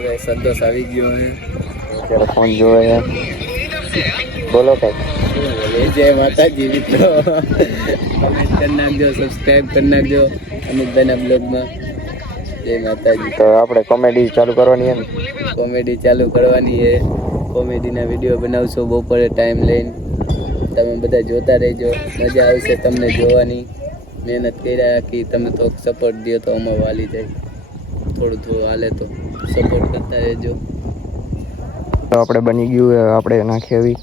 હવે સંતોષ આવી ગયો હે અત્યારે ફોન જોવે છે. બોલો કઈ. જય માતાજી મિત્રો. કમેન્ટ કરી નાખજો, સબસ્ક્રાઈબ કરી નાખજો અમિતભાઈના બ્લોગમાં. જય માતાજી. તો આપણે કોમેડી ચાલુ કરવાની એમ. કોમેડી ચાલુ કરવાની છે. કોમેડીના વિડીયો બનાવશો બપોરે ટાઈમ લઈને. તમે બધા જોતા રહેજો, મજા આવશે તમને જોવાની. મહેનત કર્યા કે તમે તો સપોર્ટ દો તો અમાર વાલી જાય. થોડું હાલે તો સપોર્ટ કરતા રહેજો. તો આપણે બની ગયું, આપણે નાખી આવી.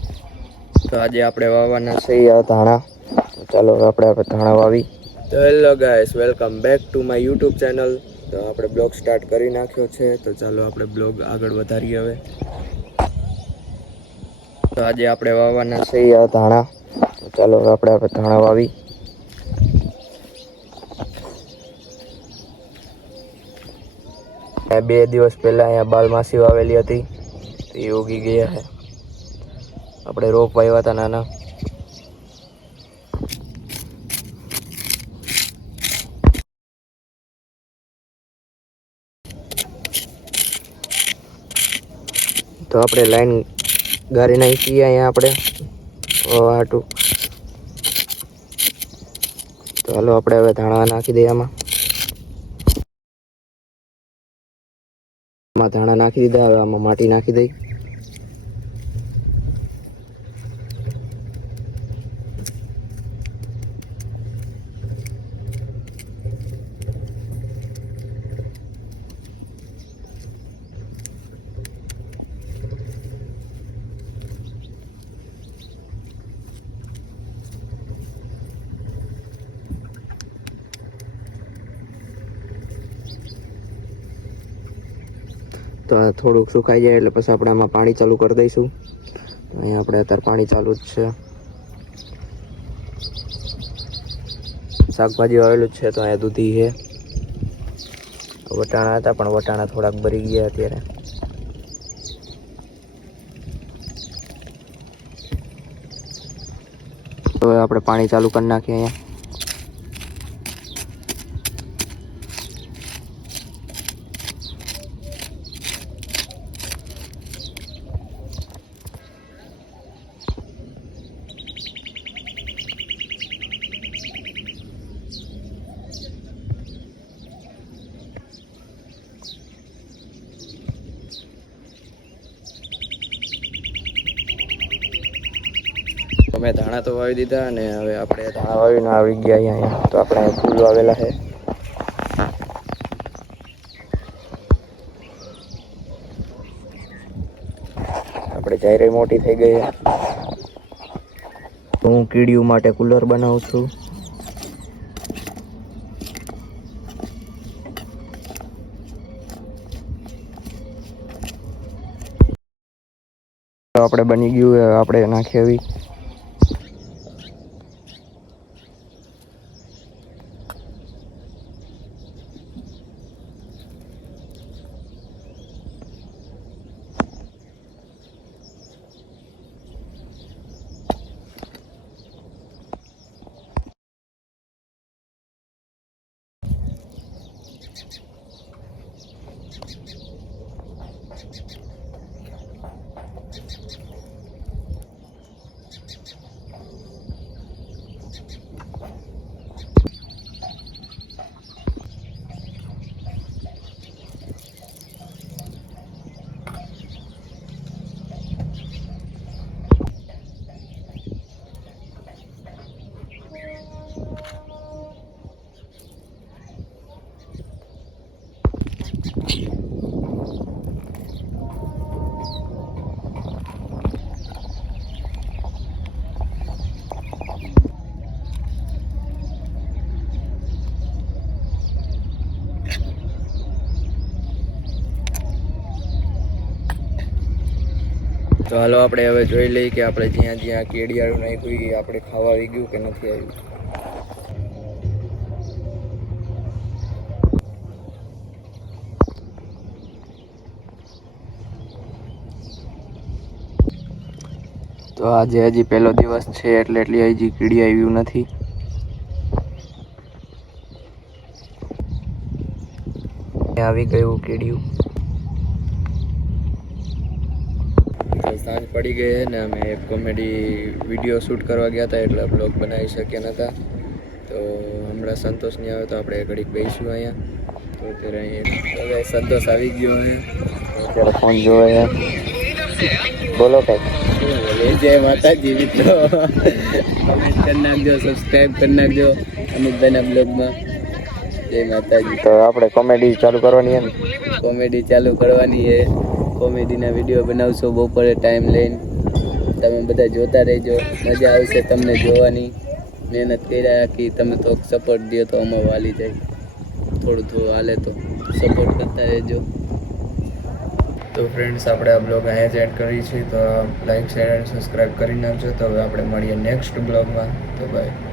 તો આજે આપણે વાવવાના છે ધાણા. ચાલો આપણે ધાણા વાવી. તો hello guys, welcome back to my YouTube channel. તો આપણે બ્લોગ સ્ટાર્ટ કરી નાખ્યો છે. તો ચાલો આપણે બ્લોગ આગળ વધારીએ હવે. તો આજે આપણે વાવવાના છે ધાણા. તો ચાલો આપણે ધાણા વાવી. બે દિવસ પહેલા અહીંયા બાલમાસી વાવેલી હતી, એ ઉગી ગયા છે. આપણે રોપ વાવ્યા હતા નાના. તો આપણે લાઈન ગારી નાખીએ અહીંયા આપણે હાટું. તો હાલો આપણે હવે ધાણા નાખી દઈએ આમાં. ધાણા નાખી દીધા, હવે આમાં માટી નાખી દઈ. તો થોડુંક સુકાઈ જાય એટલે પછી આપણે આમાં પાણી ચાલુ કરી દઈશું. અહીંયા આપણે અત્યારે પાણી ચાલુ જ છે. શાકભાજી વાવેલું જ છે. તો અહીંયા દૂધી છે, વટાણા હતા પણ વટાણા થોડાક ભરી ગયા અત્યારે. તો આપણે પાણી ચાલુ કરી નાખીએ અહીંયા. અમે ધાણા તો વાવી દીધા અને હવે આપણે ધાણા વાવીને આવી ગયા અહીંયા. તો આપણે ફૂલ વાવેલા છે. આપણે જાયરી મોટી થઈ ગઈ. હું કીડીયું માટે કુલર બનાવું છું. તો આપણે બની ગયું, આપણે નાખી આવી. તો હાલો આપણે હવે જોઈ લઈએ કે આપણે જ્યાં જ્યાં કેડિયાળું નાખ્યું એ આપણે ખાવા આવી ગયું કે નથી આવ્યું. તો આજે હજી પહેલો દિવસ છે એટલે એટલી હજી કીડી આવ્યું નથી. આવી ગયું કીડિયું. સાંજ પડી ગઈ છે ને અમે એક કોમેડી વિડીયો શૂટ કરવા ગયા હતા એટલે બ્લોગ બનાવી શક્યા નહોતા. તો હમણાં સંતોષ નહીં આવે તો આપણે ઘડીક બેસીશું અહીંયા. તો અત્યારે અહીંયા હવે સંતોષ આવી ગયો છે, અત્યારે ફોન જોવે છે. બોલો કંઈક. જય માતાજી મિત્રો, કમેન્ટ કરી નાખજો, સબસ્ક્રાઈબ કરી નાખજો અમિતભાઈના બ્લોગમાં. જય માતાજી. તો આપણે કોમેડી ચાલુ કરવાની છે ને? કોમેડી ચાલુ કરવાની છે. કોમેડીના વિડીયો બનાવશો બપોરે ટાઈમ લઈને. તમે બધા જોતા રહેજો, મજા આવશે તમને જોવાની. મહેનત કર્યા રાખી, તમે તો સપોર્ટ દો તો અમારે વાલી જાય. થોડું થોડું હાલે તો સપોર્ટ કરતા રહેજો. તો ફ્રેન્ડ્સ, આપણે આ બ્લોગ અહીંયા જ એડ કરી છે. તો લાઈક, શેર અને સબસ્ક્રાઈબ કરી નાખજો. તો હવે આપણે મળીએ નેક્સ્ટ બ્લોગમાં. તો બાય.